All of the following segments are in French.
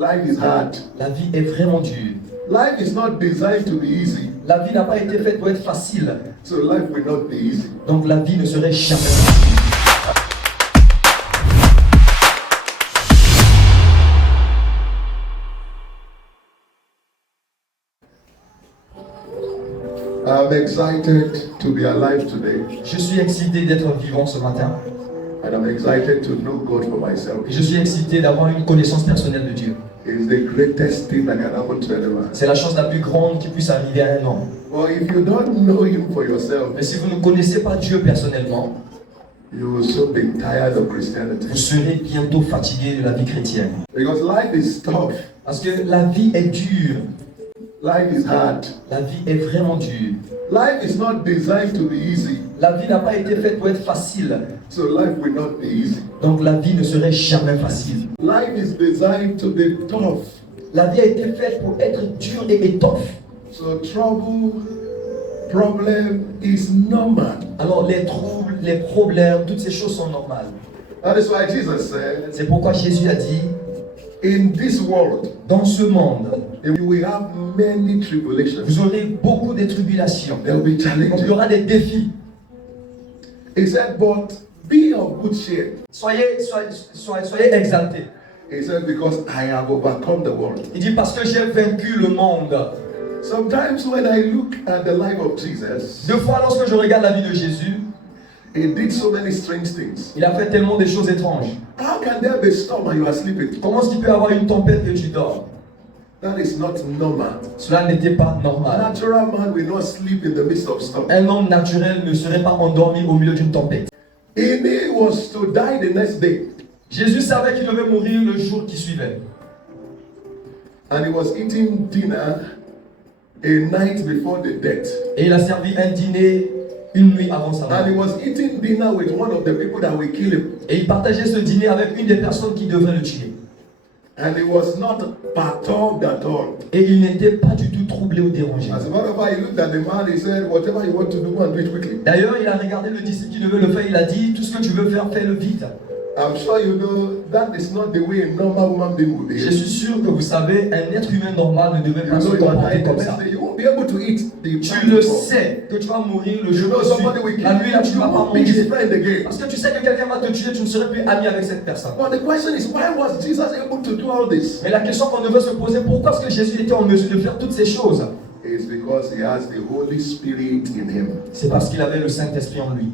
Life is hard. La vie est vraiment dure. Life is not designed to be easy. La vie n'a pas été faite pour être facile. So life will not be easy. Donc la vie ne serait jamais facile. I'm excited to be alive today. Je suis excité d'être vivant ce matin. And I'm excited to know God for myself. Et je suis excité d'avoir une connaissance personnelle de Dieu. It's the greatest thing that can happen to anyone. C'est la chose la plus grande qui puisse arriver à un homme. Well, if you don't know Him for yourself, Mais si vous ne connaissez pas Dieu personnellement, you will soon be tired of Christianity. vous serez bientôt fatigué de la vie chrétienne. Because life is tough. Parce que la vie est dure. Life is hard. La vie est vraiment dure. Life is not designed to be easy. La vie n'a pas été faite pour être facile. So life will not be easy. Donc la vie ne serait jamais facile. Life is designed to be tough. La vie a été faite pour être dure et étoffe. So trouble, problem is normal. Alors les troubles, les problèmes, toutes ces choses sont normales. That is why Jesus said, C'est pourquoi Jésus a dit, in this world, dans ce monde, you will have many tribulations. vous aurez beaucoup de tribulations. There will be Donc il y challenges. aura des défis. He said, but be of good cheer. Soyez exaltés. He said, because I have overcome the world. Il dit parce que j'ai vaincu le monde. Sometimes when I look at the life of Jesus, Deux fois lorsque je regarde la vie de Jésus, He did so many strange things. il a fait tellement de choses étranges. How can there be storm and you are sleeping? Comment est-ce qu'il peut y avoir une tempête que tu dors? That is not normal. Cela n'était pas normal. Natural man will not sleep in the midst of storm. Un homme naturel ne serait pas endormi au milieu d'une tempête. He was to die the next day. Jésus savait qu'il devait mourir le jour qui suivait. And he was eating dinner a night before the death. Et il a servi un dîner une nuit avant sa mort. And he was eating dinner with one of the people that will kill him. Et il partageait ce dîner avec une des personnes qui devrait le tuer. And he was not perturbed at all. Et il n'était pas du tout troublé ou dérangé. As a matter of fact, he looked at the man, he said, whatever you want to do, go and do it quickly. D'ailleurs, il a regardé le disciple qui devait le faire. Il a dit, tout ce que tu veux faire, fais-le vite. I'm sure you know that is not the way a normal human being would Je behave. suis sûr que vous savez, un être humain normal ne devait You pas se know you are comporter dying the comme next ça. day, you won't be able to eat the Tu night le before. sais que tu vas mourir le You jour know qui somebody will suit. kill La nuit là, tu you, ne you vas pas won't be his manger. friend again. Parce que tu sais que quelqu'un va te tuer, tu ne serais plus ami avec cette personne. But the question is, why was Jesus able to do all this? Mais la question qu'on devrait se poser, pourquoi est-ce que Jésus était en mesure de faire toutes ces choses? It's because he has the Holy Spirit in him. C'est parce qu'il avait le Saint-Esprit en lui.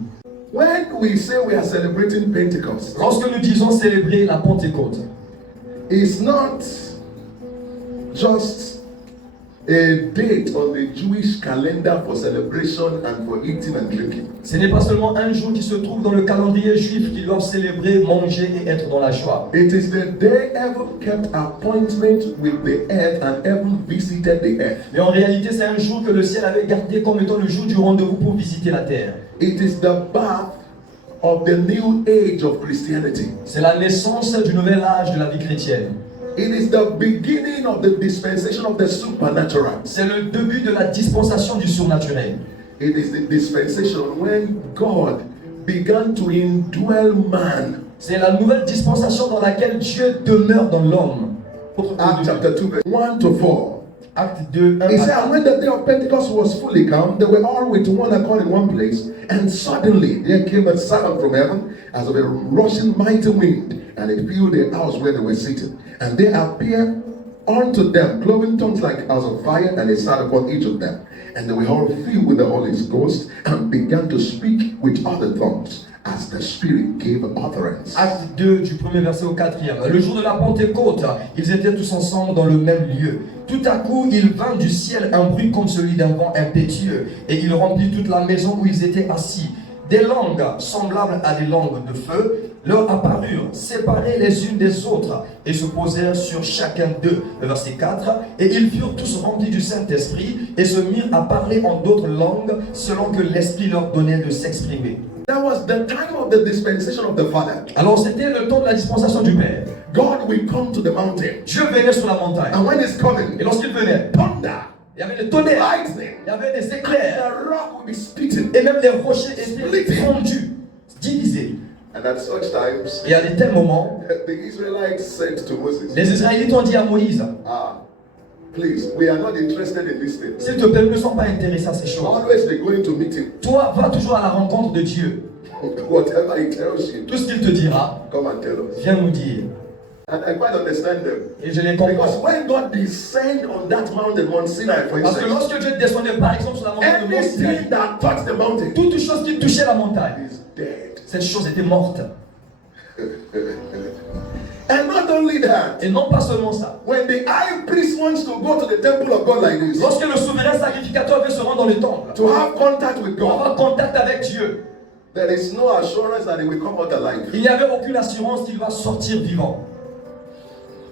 When we say we are celebrating Pentecost, Lorsque nous disons célébrer la Pentecôte, it's not just a date on the Jewish calendar for celebration and for eating and drinking. ce n'est pas seulement un jour qui se trouve dans le calendrier juif qu'ils doivent célébrer, manger et être dans la joie. It is the day heaven kept appointment with the earth and heaven visited the earth. Mais en réalité, c'est un jour que le ciel avait gardé comme étant le jour du rendez-vous pour visiter la terre. It is the birth of the new age of Christianity. C'est la naissance du nouvel âge de la vie chrétienne. It is the beginning of the dispensation of the supernatural. C'est le début de la dispensation du surnaturel. It is the dispensation when God began to indwell man. C'est la nouvelle dispensation dans laquelle Dieu demeure dans l'homme. Acts chapter 2, verse 1 to 4. Acte 2, 1 He à said, 4. and when the day of Pentecost was fully come, they were all with one accord in one place. And suddenly there came a sound from heaven as of a rushing mighty wind, and it filled the house where they were sitting. And there appeared unto them cloven tongues like as of fire, and it sat upon each of them. And they were all filled with the Holy Ghost, and began to speak with other tongues, as the Spirit gave utterance. Acte 2 du premier verset au quatrième. Le jour de la Pentecôte, ils étaient tous ensemble dans le même lieu. Tout à coup, il vint du ciel un bruit comme celui d'un vent impétueux, et il remplit toute la maison où ils étaient assis. Des langues semblables à des langues de feu leur apparurent, séparées les unes des autres, et se posèrent sur chacun d'eux. Le verset 4. Et ils furent tous remplis du Saint-Esprit, et se mirent à parler en d'autres langues, selon que l'Esprit leur donnait de s'exprimer. That was the time of the dispensation of the Father. Alors c'était le temps de la dispensation du Père. God will come to the mountain. Dieu venait sur la montagne. And when he's coming, Et lorsqu'il venait, thunder, il y avait des tonnerres, lightning, il y avait des the éclairs, rock will be splitting. et même les rochers étaient fondus, divisés. And at such times, Et à de tels moments, the Israelites said to Moses, les Israélites ont dit à Moïse, please, we are not interested in this thing. s'il te plaît, nous ne sommes pas intéressés à ces choses. Always be going to meet him. Toi, va toujours à la rencontre de Dieu. Whatever he tells you, Tout ce qu'il te dira, come and tell us. viens nous dire. And I quite understand them. Et je les Because comprends. when God descended on that mountain, Mount Sinai, for Parce que instance, lorsque Dieu descendait par exemple sur la montagne de Mont Sinaï, anything that touched the mountain toute chose qui touchait la montagne, is dead. cette chose était morte. And not only that, Et non pas seulement ça. when the high priest wants to go to the temple of God like this, Lorsque le souverain sacrificateur veut se rendre dans le temple, to have contact with pour God, avoir contact avec Dieu, there is no assurance that he will come out alive. il n'y avait aucune assurance qu'il va sortir vivant.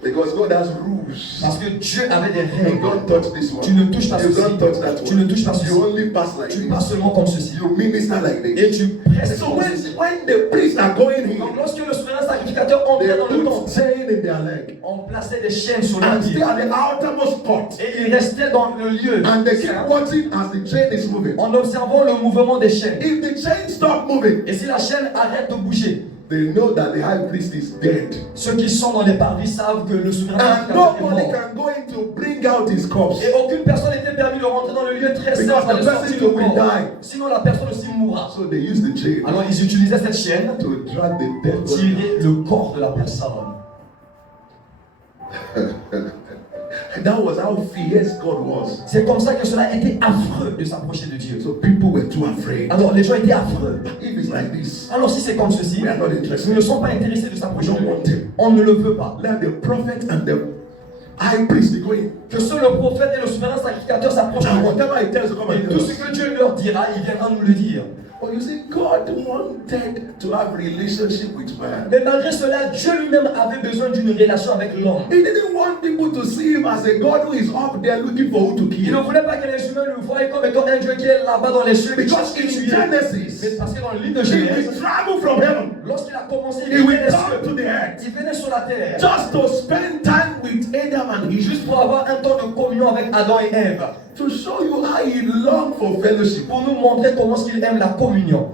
Because God has rules. Parce que Dieu avait des You règles. don't touch this one. Tu ne touches pas You ceci. don't touch that Tu ne one. touches pas ceci. You only pass like Tu passes this. seulement comme ceci. You minister like this. Et tu presses So comme when, ceci. when the priests are going Donc in, lorsque le souverain sacrificateur entrait they dans le put temple, chain in their leg on plaçait des chaînes sur leurs and pieds. stay at the outermost spot. Et ils restaient dans le lieu And they keep saint watching as the chain is moving. en observant le mouvement des chaînes. If the chain stop moving, Et si la chaîne arrête de bouger, they know that the high priest is dead. ceux qui sont dans les parvis savent que le souverain And sacrificateur est nobody mort. can go in to bring out his corpse. Et aucune personne n'était permis de rentrer dans le lieu très saint Because pour the aller person sortir le will corps. die. Sinon la personne aussi mourra. So they use the chain Alors ils utilisaient cette chaîne to drag the pour dead body. tirer le corps de la personne. That was how fierce God was. C'est comme ça que cela était affreux de s'approcher de Dieu. So people were too afraid. Alors les gens étaient affreux. If it's like this, Alors si c'est comme ceci, we are not nous ne interested. sommes pas intéressés de s'approcher We de don't want Dieu. him. On ne le veut pas. Let the prophet and the high priest be going. Que seul le prophète et le souverain sacrificateur s'approchent And de Dieu. whatever he tells you, come Et and tout tell ce us. que Dieu leur dira, il viendra nous le dire. But you see, God wanted to have relationship with man. Mais malgré cela, Dieu lui-même avait besoin d'une relation avec l'homme. He didn't want people to see him as a God who is up there looking for who to Il ne kill. voulait pas que les humains le voient comme étant un Dieu qui est là-bas dans les cieux. qui Because cherche qui in tu es. Mais Genesis, parce que dans le livre de he Genèse, will travel from heaven. lorsqu'il a commencé, il He quittait will les come to cieux. the earth Il venait sur la terre. just to spend time with Adam and Eve. Juste pour avoir un temps de communion avec Adam et Ève. To show you how he longed for fellowship. Pour nous montrer comment est-ce qu'il aime la communion.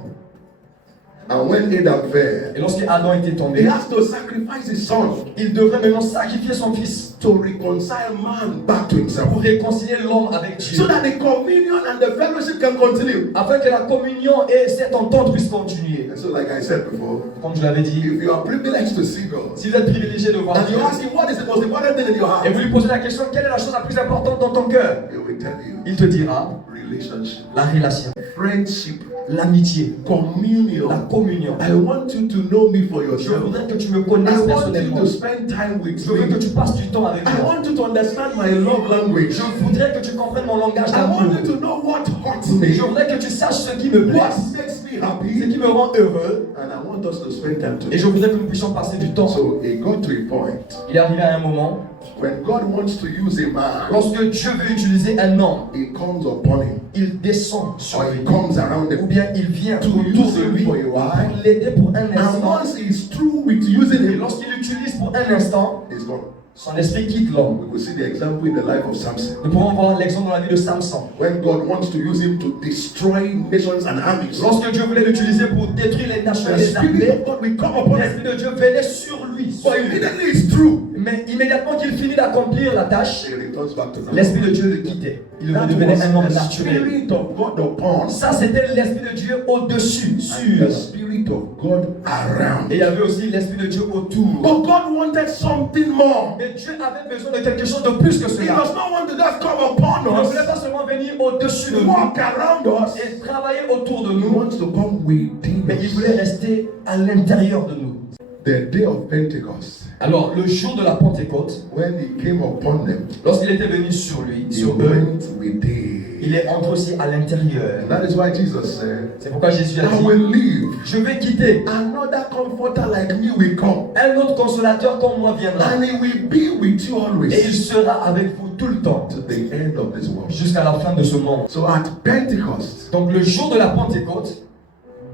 And when Adam fell, Et lorsque Adam était he tombé, has to sacrifice his son il devrait maintenant sacrifier son fils to reconcile man back to himself. pour réconcilier l'homme avec Dieu. So that the communion and the fellowship can continue. Afin que la communion et cette entente puissent continuer. And so, like I said before, Comme je l'avais dit, if you are privileged to see God, si vous êtes privilégié de voir and Dieu, you ask him what is the most important thing in your et heart, vous lui posez la question, quelle est la chose la plus importante dans ton cœur? he will tell you Il te dira relationship, la relation, friendship, l'amitié, la communion. communion. I want you to know me for Je yourself. voudrais que tu me I connaisses want you personnellement. to spend time with Je veux que me. tu passes du temps avec I moi. want you to understand my love language. Je voudrais que tu comprennes mon langage I d'amour. want you to know what hurts Je me, voudrais que tu saches ce qui me what blesse, makes me ce happy, qui me rend heureux. and I want us to spend time Et je together. voudrais que nous puissions passer du temps. So it got to a point Il est arrivé à un moment, when God wants to use a man, lorsque Dieu veut utiliser un homme, he comes upon him, il descend sur or lui. he comes around Ou him. bien il vient To autour use de him lui for a pour while. l'aider pour un And instant. once he's through with using Et him, lorsqu'il l'utilise pour un instant, he's gone. son esprit quitte l'homme. We will see the example in the life of Samson. Nous pouvons voir l'exemple dans la vie de Samson. When God wants to use him to destroy nations and armies, Lorsque Dieu voulait l'utiliser pour détruire les nations the et les Spirit armées, of God will come upon him. l'Esprit de Dieu venait sur lui. But immediately it's true. Mais immédiatement qu'il finit d'accomplir la tâche, He returns back to l'Esprit de Dieu le quittait. Il That devenait was un homme the naturel. Spirit of God upon, Ça, c'était l'Esprit de Dieu au-dessus, and sur. the Spirit of God around. Et il y avait aussi l'Esprit de Dieu autour. But God wanted something more. Mais Dieu avait besoin de quelque chose de plus que He cela. does not want to just come Il upon ne us, voulait pas seulement venir au-dessus de nous walk around us. et travailler autour de He nous, wants to come within mais il us. voulait rester à l'intérieur de nous. The day of Pentecost, Alors, le jour de la Pentecôte, when he came upon them, lorsqu'il était venu sur lui, he sur eux, went within. il est entré aussi à l'intérieur. And that is why Jesus said, C'est pourquoi Jésus a I dit, will leave. je vais quitter. Another comforter like me will come. Un autre consolateur comme moi viendra. And he will be with you Et il always sera avec vous tout le temps, to the end of this world. jusqu'à la fin de ce monde. So at Pentecost, Donc le jour de la Pentecôte,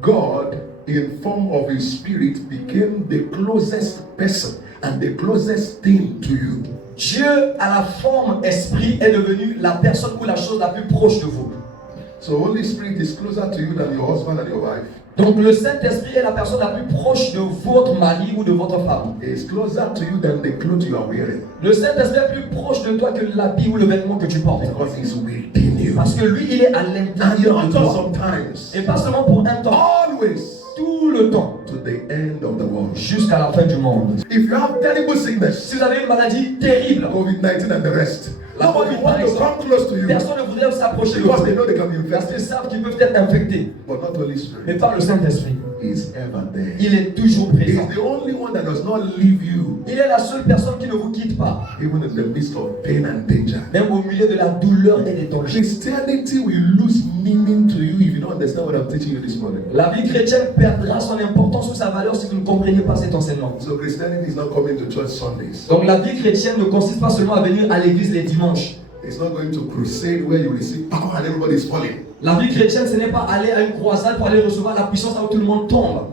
God, in form of his spirit, became the closest person and the closest thing to you. Dieu à la forme esprit est devenu la personne ou la chose la plus proche de vous. So Holy Spirit is closer to you than your husband and your wife. Donc le Saint-Esprit est la personne la plus proche de votre mari ou de votre femme. It's closer to you than the clothes you are wearing. Le Saint-Esprit est plus proche de toi que l'habit ou le vêtement que tu portes. Because he's within you. Parce que lui, il est à And l'intérieur not de just toi. sometimes, Et pas seulement pour un temps, always tout le temps, to the end of the world. jusqu'à la fin du monde. If you have terrible sickness, Si vous avez une maladie terrible, COVID-19 and the rest, La nobody COVID, wants par to exemple. come close to you Personne ne voudrait s'approcher de because they vous. know they can be Parce qu'ils infected. savent qu'ils peuvent être infectés. But not Holy Mais Spirit. pas le Saint-Esprit. He's ever there. Il est toujours He's présent. the only one that does not leave you, Il est la seule personne qui ne vous quitte pas. even in the midst of pain and danger. Même au milieu de la douleur et des dangers. Christianity will lose meaning to you if you don't understand what I'm teaching you this morning. La vie chrétienne perdra son importance ou sa valeur si vous ne comprenez pas cet enseignement. So Christianity is not coming to church Sundays. Donc la vie chrétienne ne consiste pas seulement à venir à l'église les dimanches. It's not going to crusade where you receive power and everybody is falling. La vie chrétienne, ce n'est pas aller à une croisade pour aller recevoir la puissance là où tout le monde tombe.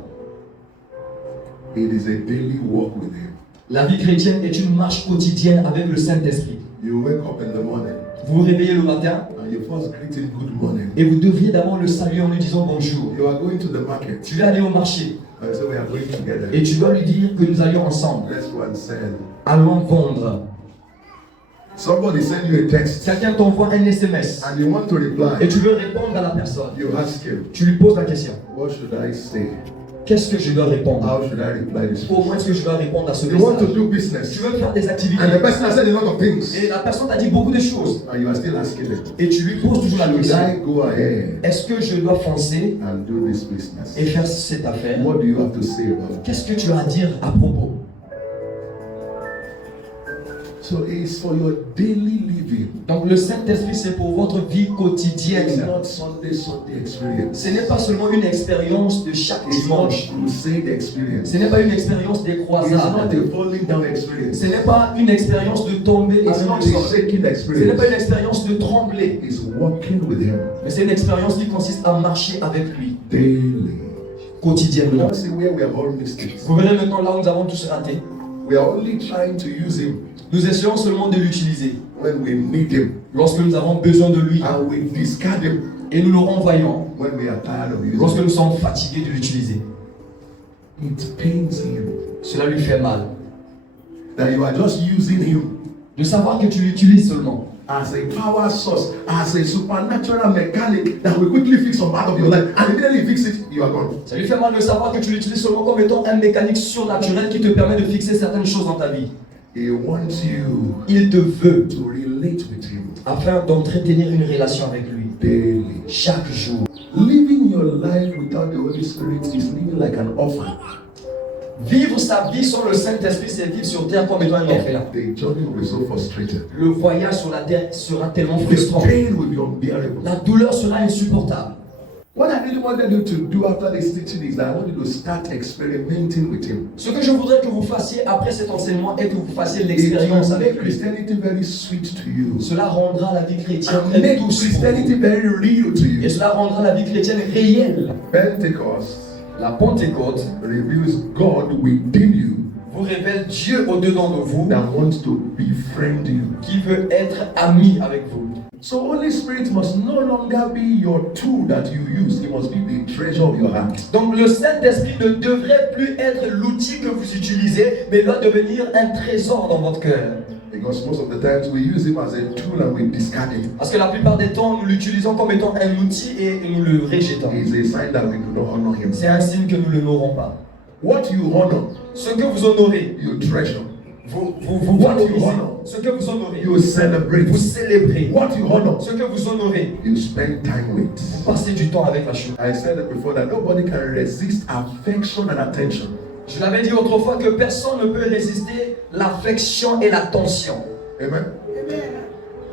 It is a daily walk with Him. La vie chrétienne est une marche quotidienne avec le Saint-Esprit. You wake up in the morning Vous vous réveillez le matin and you first greet Him good morning. et vous devriez d'abord le saluer en lui disant bonjour. You are going to the market Tu vas aller au marché and so we are going together. et tu dois lui dire que nous allions ensemble. Let's go and sell. Allons vendre. Somebody send you a text Quelqu'un t'envoie un SMS and you want to et reply. tu veux répondre à la personne. You ask him, Tu lui poses la question. what should I say? Qu'est-ce que je dois répondre? How should I reply this? Comment est-ce que je dois répondre à ce You want to message? do Tu business veux faire des activités and the person has said a lot of things et la personne t'a dit beaucoup de choses and you are still asking them, et tu lui poses toujours la should question. I go ahead Est-ce que je dois foncer and do this business? et faire cette affaire? What do you have to say about it? Qu'est-ce que tu as à dire à propos? So it's for your daily living. Donc le Saint-Esprit, c'est pour votre vie It's quotidienne. not Sunday experience. Ce n'est pas seulement une expérience de chaque It's not dimanche. crusade experience. Ce n'est pas une expérience des It's not croisades. a falling down experience. Ce n'est pas une expérience de tomber It's dans not le a sol. shaking Ce n'est pas experience. une expérience de trembler. It's walking with Him Mais c'est une expérience qui consiste à marcher avec lui daily. quotidiennement. Now see where we have all missed it. Vous verrez maintenant là où nous avons tous raté. We are only trying to use Him Nous essayons seulement de l'utiliser when we need Him, lorsque nous avons besoin de lui and we discard Him et nous le renvoyons when we are tired of lorsque using nous Him. sommes fatigués de l'utiliser. It pains Him Cela lui fait mal. that you are just using Him De savoir que tu l'utilises seulement as a power source, as a supernatural mechanic that will quickly fix some part of your life, and immediately you fix it, you are gone. Ça lui fait mal de savoir que tu l'utilises seulement comme étant un mécanique surnaturel qui te permet de fixer certaines choses dans ta vie. He wants you Il te veut to relate with Him afin d'entretenir une relation avec lui daily. chaque jour. Living your life without the Holy Spirit is living like an orphan. Vivre sa vie sans le Saint-Esprit, c'est vivre sur terre comme étant un orphelin. The journey will be so frustrated. Le voyage sur la terre sera tellement The frustrant. pain will be unbearable. La douleur sera insupportable. What I really wanted you to do after this teaching is that I want you to start experimenting with Him. Ce que je voudrais que vous fassiez après cet enseignement est que vous fassiez It l'expérience will avec make lui. Christianity very sweet to you. Cela rendra la vie chrétienne And très make douce pour Christianity vous. very real to Et you. cela rendra la vie chrétienne réelle. Pentecost La Pentecôte reveals God within you vous révèle Dieu au-dedans de vous that wants to befriend you. qui veut être ami avec vous. So Holy Spirit must no longer be your tool that you use. It must be the treasure of your heart. Donc le Saint-Esprit ne devrait plus être l'outil que vous utilisez, mais doit devenir un trésor dans votre cœur. Because most of the times we use him as a tool and we discard it. Parce que la plupart des temps, nous l'utilisons comme étant un outil et nous le rejetons. It's a sign that we do not honor him. C'est un signe que nous ne l'honorons pas. What you honor, Ce que vous honorez, you treasure. vous What you valorisez. honor, Ce que vous honorez, you celebrate. vous célébrez. What you honor, Ce que vous honorez, you spend time with. vous passez du temps avec la chose. I said it before that nobody can resist affection and attention. Je l'avais dit autrefois que personne ne peut résister l'affection et l'attention. Amen.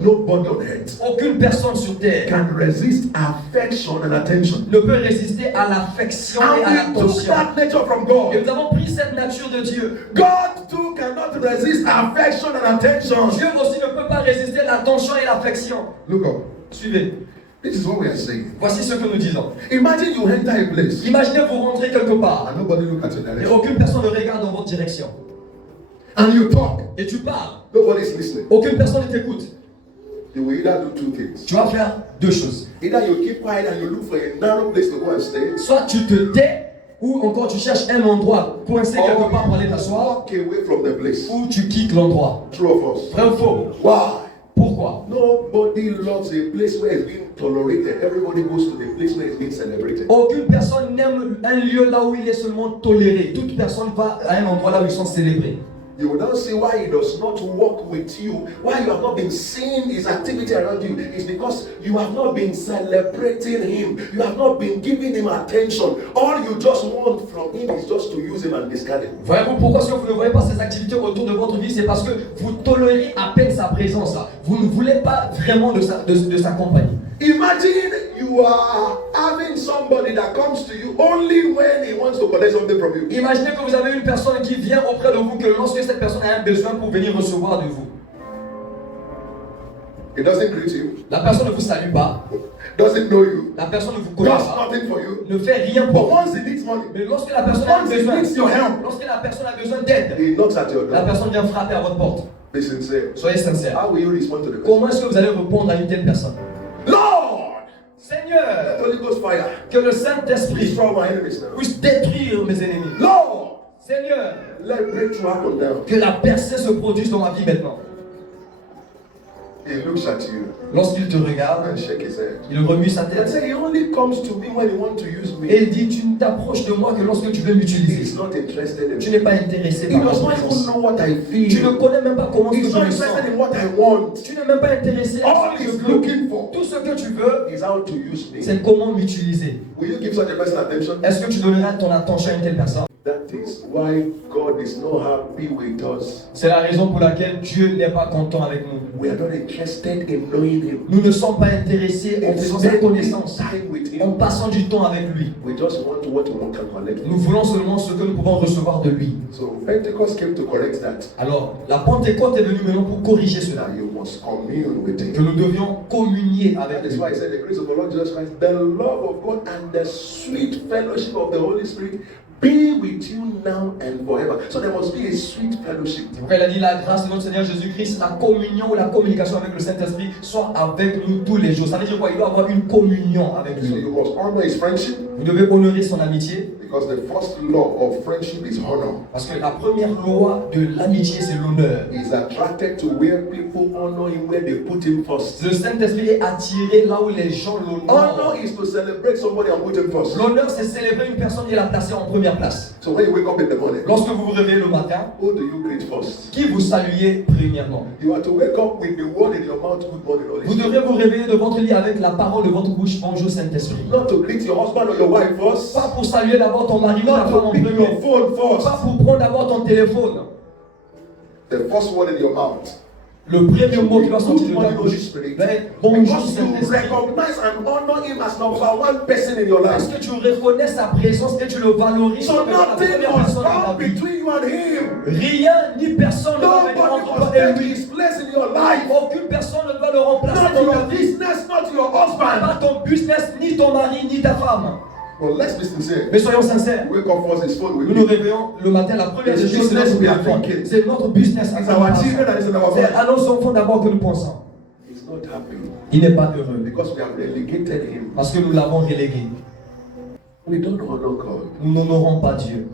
Nobody on earth Aucune personne sur terre can resist affection and attention. ne peut résister à l'affection et à And we took l'attention. that nature from Et God. nous avons pris cette nature de Dieu. God too cannot resist affection and attention. Dieu aussi ne peut pas résister l'attention et l'affection. Look up. Suivez. This is what we are saying. Voici ce que nous disons. Imagine you enter a place Imaginez vous rentrez quelque part and nobody look at your et direction. aucune personne ne regarde dans votre direction. And you talk. Et tu parles. Nobody's listening. Aucune personne ne t'écoute. You will either do two things. Tu vas faire deux choses. Either you keep quiet and you look for a narrow place to go and stay, Soit tu te tais, ou encore tu cherches un endroit coincé quelque or part pour aller you t'asseoir, walk away from the place. ou tu quittes l'endroit. True or false? Vrai ou faux? Why? Pourquoi? Nobody loves a place where it's being tolerated. Everybody goes to the place where it's being celebrated. Aucune personne n'aime un lieu là où il est seulement toléré. Toute personne va à un endroit là où ils sont célébrés. You will now see why he does not walk with you, why you have not been seeing his activity around you. It's because you have not been celebrating him. You have not been giving him attention. All you just want from him is just to use him and discard him. Voyez-vous pourquoi si vous ne voyez pas ces activités autour de votre vie? C'est parce que vous tolérez à peine sa présence là. Vous ne voulez pas vraiment de sa compagnie. Imagine you are having somebody that comes to you only when he wants to collect something from you. Imaginez que vous avez une personne qui vient auprès de vous que lorsque cette personne a un besoin pour venir recevoir de vous. He doesn't greet you, La personne ne vous salue pas. doesn't know you, La personne ne vous connaît does pas. nothing for you. Ne fait rien But pour vous. once he needs money, Mais lorsque la personne a once he besoin, needs your help, lorsque la personne a besoin d'aide, he knocks at your la door. personne vient frapper à votre porte. Be sincere. Soyez sincère. How will you respond to the person? Comment est-ce que vous allez répondre à une telle personne? Lord! Seigneur, Let Holy Ghost fire que le Saint-Esprit destroy my enemies now. puisse détruire mes ennemis. Lord! Seigneur, Let breakthrough happen now. que la percée se produise dans ma vie maintenant. He looks at you Lorsqu'il te regarde, and shake his head. il remue sa And tête say he only comes to me when he wants to use et me. il dit, tu ne t'approches de moi que lorsque tu veux He's m'utiliser. not interested in Tu me. n'es pas intéressé He par ma does not présence. even know what I Tu ne feel. connais même pas comment He's je not me sens. interested in what I want. Tu n'es même pas intéressé à All ce que je he's veux. looking for Tout ce que tu veux, is how to use me. c'est comment m'utiliser. Will you give such a person attention? Est-ce que tu donneras ton attention à une telle personne? That is why God is not happy with us. C'est la raison pour laquelle Dieu n'est pas content avec nous. We are not interested in knowing him. Nous ne sommes pas intéressés en In faisant sa spending connaissance, time with en him. passant du temps avec lui. We just want what we can collect. Nous voulons seulement ce que nous pouvons recevoir de lui. So Pentecost came to correct that. Alors, la Pentecôte est venue maintenant pour corriger cela. That you must commune with Que him. nous devions communier That avec is lui. why I said the grace of the Lord Jesus Christ, the love of God, and the sweet fellowship of the Holy Spirit be with you now and forever. So there must be a sweet fellowship. C'est pourquoi il a dit la grâce de notre Seigneur Jésus-Christ, la communion ou la communication avec le Saint-Esprit soit avec nous tous les jours. Ça veut dire quoi? Il doit avoir une communion avec So lui. you must honor his friendship, Vous devez honorer son amitié, because the first law of friendship is honor. parce que la première loi de l'amitié, c'est l'honneur. He's attracted to where people honor him, where they put him first. Le Saint-Esprit est attiré là où les gens Honor l'honorent. is to celebrate somebody and put him first. L'honneur, c'est célébrer une personne et la placer en première place. So when you wake up in the morning, Lorsque vous vous réveillez le matin, who do you greet first? qui vous saluez premièrement? You are to wake up with the word in your mouth, good morning, Holy Vous Spirit. devrez vous réveiller de votre lit avec la parole de votre bouche. Bonjour Saint-Esprit. Not to greet your husband or your wife first. Pas pour saluer d'abord ton mari ou ta Not femme en to pick premier. your phone first. Pas pour prendre d'abord ton téléphone. The first word in your mouth. Le premier mot qui va sortir de Good ta morning, Holy bouche Spirit. va être bonjour Because you Saint-Esprit. recognize and honor him as number one person in your Parce life. que tu reconnais sa présence et tu le valorises So comme la nothing première must personne de ta come vie. between you and him. Rien ni personne ne va venir Nobody entre must toi et take lui. his place in your life. Aucune personne ne doit le remplacer Not dans your ta vie. business, not your husband. Pas ton business, ni ton mari, ni ta femme. Well, let's be sincere. Mais soyons sincères. Wake up first, his phone with Nous nous me. réveillons le matin, la première des It's choses, c'est business notre we are téléphone. thinking. C'est notre business. It's our children and it's in our C'est family. à nos enfants d'abord que nous pensons. He's not happy Il n'est pas heureux because we have relegated him. parce que nous l'avons relégué. We don't honor God. Nous n'honorons pas Dieu.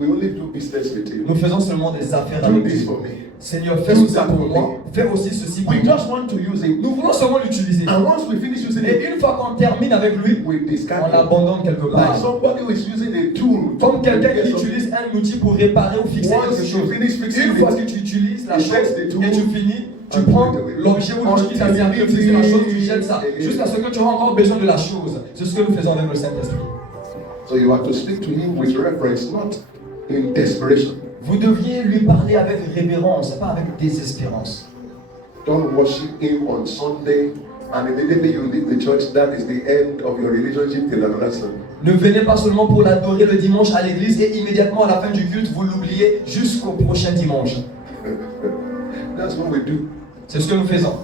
We only do business with him. Nous faisons seulement des affaires Do avec this lui. for me. Seigneur, fais ceci pour moi. Fais aussi ceci pour We moi. just want to use him. Nous voulons seulement l'utiliser. And once we finish using Et it, une fois qu'on termine avec lui, we on discard him. l'abandonne quelque Like part. somebody who is using a tool. Comme quelqu'un to get qui something. utilise un outil pour réparer ou fixer quelque Once you chose. finish fixing Une fois it, que tu utilises la you chose take the tool et tu finis, tu and prends put it away. l'objet ou l'outil qui t'a servi à fixer la chose, tu jettes ça. Jusqu'à ce que tu auras encore besoin de la chose. C'est ce que nous faisons avec le Saint-Esprit. So you have to speak to him with reverence, not in desperation. Vous devriez lui parler avec révérence, pas avec désespérance. Don't worship him on Sunday and immediately you leave the church. That is the end of your relationship till another Sunday. Ne venez pas seulement pour l'adorer le dimanche à l'église et immédiatement à la fin du culte, vous l'oubliez jusqu'au prochain dimanche. That's what we do. C'est ce que nous faisons.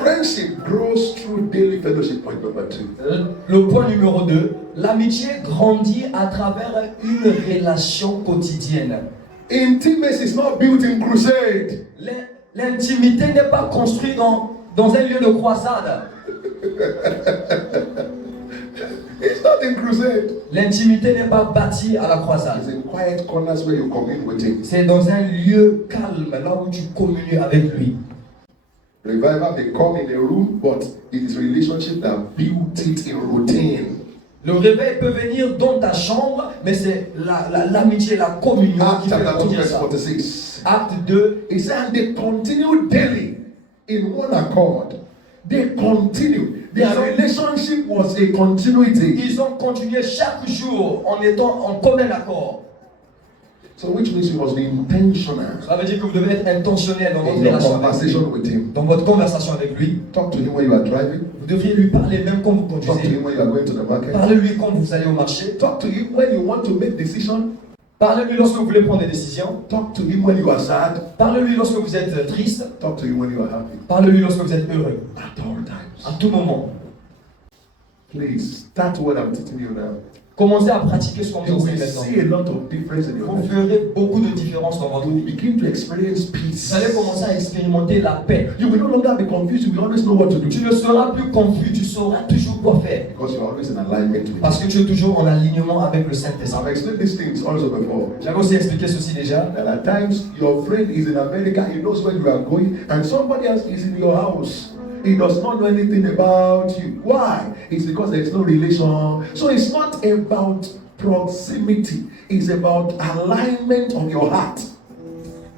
Friendship grows through daily fellowship. Point number 2. Le point numéro 2, l'amitié grandit à travers une relation quotidienne. Intimacy is not built in crusade. L'intimité n'est pas construite dans un lieu de croisade. It's not in crusade. L'intimité n'est pas bâtie à la croisade. It's in quiet corners where you commune with him. C'est dans un lieu calme, là où tu communies avec lui. Revival may come in a room, but it is relationship that built it in routine. Le réveil peut venir dans ta chambre, mais c'est l'amitié, la communion Acts qui fait chapter 2 grandir verse ça. 46. Acte 2, He said, and they continue daily in one accord. They continue. Their relationship was a continuity. ils ont continué chaque jour en étant en commun accord. So which means you must be intentional Ça veut dire que vous devez être intentionnel dans votre in your relation avec lui. conversation with him. Dans votre conversation avec lui, Talk to him when you are driving. vous devriez lui parler même quand vous Talk to conduisez. him when you are going to the market. Parlez-lui quand vous allez au marché. Talk to him when you want to make decisions. Parlez-lui lorsque vous voulez prendre des décisions. Talk to him when you are sad. Parlez-lui lorsque vous êtes triste. Talk to him when you are happy. Parlez-lui lorsque vous êtes heureux. At all times. À tout moment. Please, start what I'm teaching you now. Commencez à pratiquer ce qu'on You vous will enseigne see maintenant. a lot of difference in your Vous life. verrez beaucoup de différences dans votre You will vie. begin to experience peace. Vous allez commencer à expérimenter la paix. You will no longer be confused. You will always know what to do. Tu ne seras plus confus, tu sauras toujours quoi faire. Because you are always in alignment with Parce que tu es toujours en alignement avec le Saint-Esprit. I've explained these things also before. J'avais aussi expliqué ceci déjà. That at times your friend is in America, he knows where you are going, and somebody else is in your house. He does not know anything about you. Why? It's because there is no relation. So it's not about proximity. It's about alignment of your heart.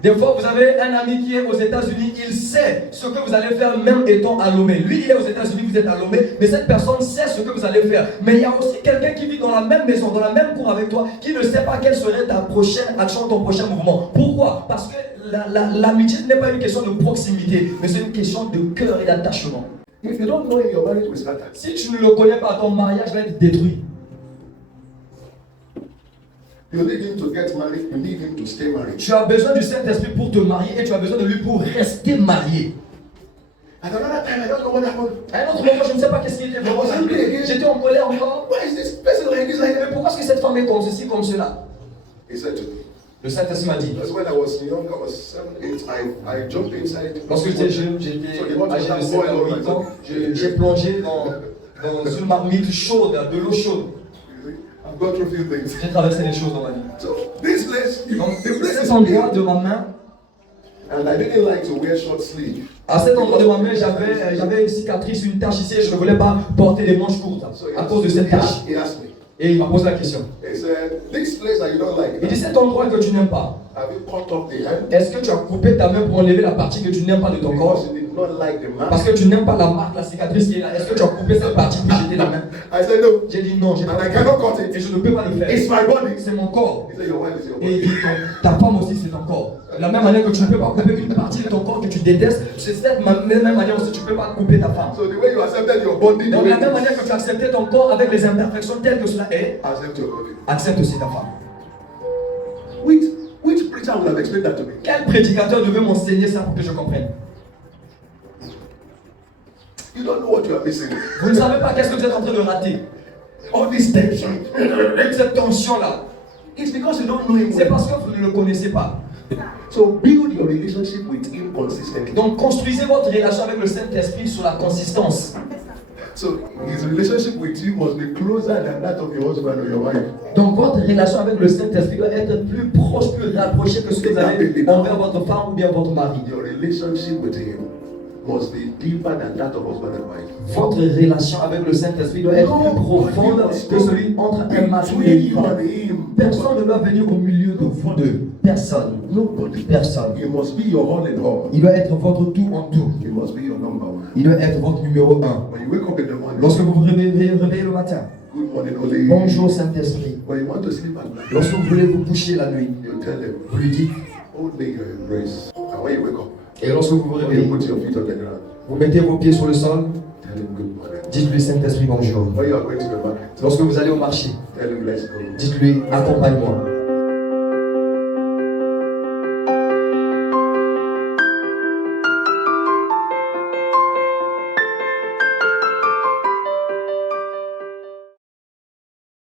Des fois, vous avez un ami qui est aux États-Unis, il sait ce que vous allez faire même étant à Lomé. Lui, il est aux États-Unis, vous êtes à Lomé, mais cette personne sait ce que vous allez faire. Mais il y a aussi quelqu'un qui vit dans la même maison, dans la même cour avec toi, qui ne sait pas quelle serait ta prochaine action, ton prochain mouvement. Pourquoi? Parce que l'amitié n'est pas une question de proximité, mais c'est une question de cœur et d'attachement. If you don't know him, your marriage will scatter. Si tu ne le connais pas, ton mariage va être détruit. You need him to get married, you need him to stay married. Tu as besoin du Saint-Esprit pour te marier et tu as besoin de lui pour rester marié. At another time, I don't know what happened. À un autre moment, je ne sais pas qu'est-ce qui était vraiment arrivé. J'étais en colère encore. Why is this person like this, like Mais that? pourquoi est-ce que cette femme est comme ceci, comme cela? He said to me, Le Saint-Esprit m'a dit. because when I was young, I was 7, 8, I jumped inside. Lorsque j'étais jeune, j'étais âgé de 7 à 8 ans, j'ai plongé dans une marmite chaude, de l'eau chaude. I've gone through a few things. J'ai traversé des choses dans ma vie. So this place, Donc, the place cet is endroit big. de ma main, And I didn't like to wear short sleeve. à cet endroit de ma main, j'avais une cicatrice, une tache ici et je ne voulais pas porter des manches courtes à cause de cette tache. He asked me. Et il m'a posé la question. He said, this place that you don't Il like, dit cet endroit que tu n'aimes pas, have you cut off the hand? est-ce que tu as coupé ta main pour enlever la partie que tu n'aimes pas de ton corps? Because you did not like the Parce man. que tu n'aimes pas la marque, la cicatrice qui est là. Est-ce que tu as coupé cette partie pour jeter la main? I said, no. J'ai dit non, j'ai And pas I fait. cannot cut Et it. je ne peux pas le faire. It's my body. C'est mon corps. He said, your wife is your Et il body. dit ta femme aussi c'est ton corps. De la même manière que tu ne peux pas couper une partie de ton corps que tu détestes, c'est cette même manière aussi tu ne peux pas couper ta femme. So the way you accepted your body, the Donc de way la même you manière que tu as accepté ton corps avec les imperfections telles que cela est, accept your body. accepte aussi ta femme. Which preacher would have explained that to me? Quel prédicateur devait m'enseigner ça pour que je comprenne? You don't know what you are missing. Vous ne savez pas qu'est-ce que vous êtes en train de rater. All this tension. Avec cette tension-là, It's because you don't know him c'est well. parce que vous ne le connaissez pas. So build your relationship with him consistently. Donc construisez votre relation avec le Saint-Esprit sur la consistance. So his relationship with you must be closer than that of your husband or your wife. Donc votre relation avec le Saint-Esprit doit être plus proche, plus rapprochée que ce que vous avez envers votre femme ou bien votre mari. Your relationship with him must be deeper than that of husband and wife. Votre relation avec le Saint-Esprit doit être plus profonde que celui entre un mari et une Between you and femme. him. Personne ne doit venir au milieu de vous deux. Personne. Nobody. Personne. He must be your all in all. Il doit être votre tout en tout. He must be your number one. Il doit être votre numéro un. When you wake up in the morning, Lorsque vous vous réveillez le matin, good morning, Holy. bonjour Saint-Esprit. When you want to sleep at night, Lorsque vous voulez vous coucher la nuit, you tell him, vous lui dites, hold me in your embrace. And when you wake up, et lorsque vous vous when you réveillez, put your feet on the ground, vous mettez vos pieds sur le sol, tell him good morning. dites-lui Saint-Esprit bonjour. When you are going to the market, Lorsque vous allez au marché, tell him let's go. dites-lui accompagne-moi.